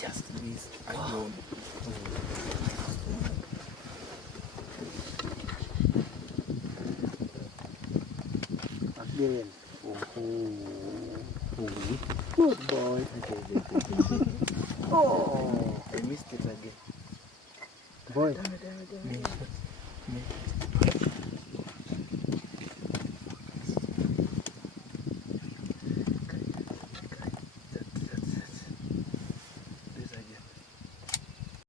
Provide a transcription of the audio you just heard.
Just this alone. Again. Good boy. Oh, I missed it again. boy. Me.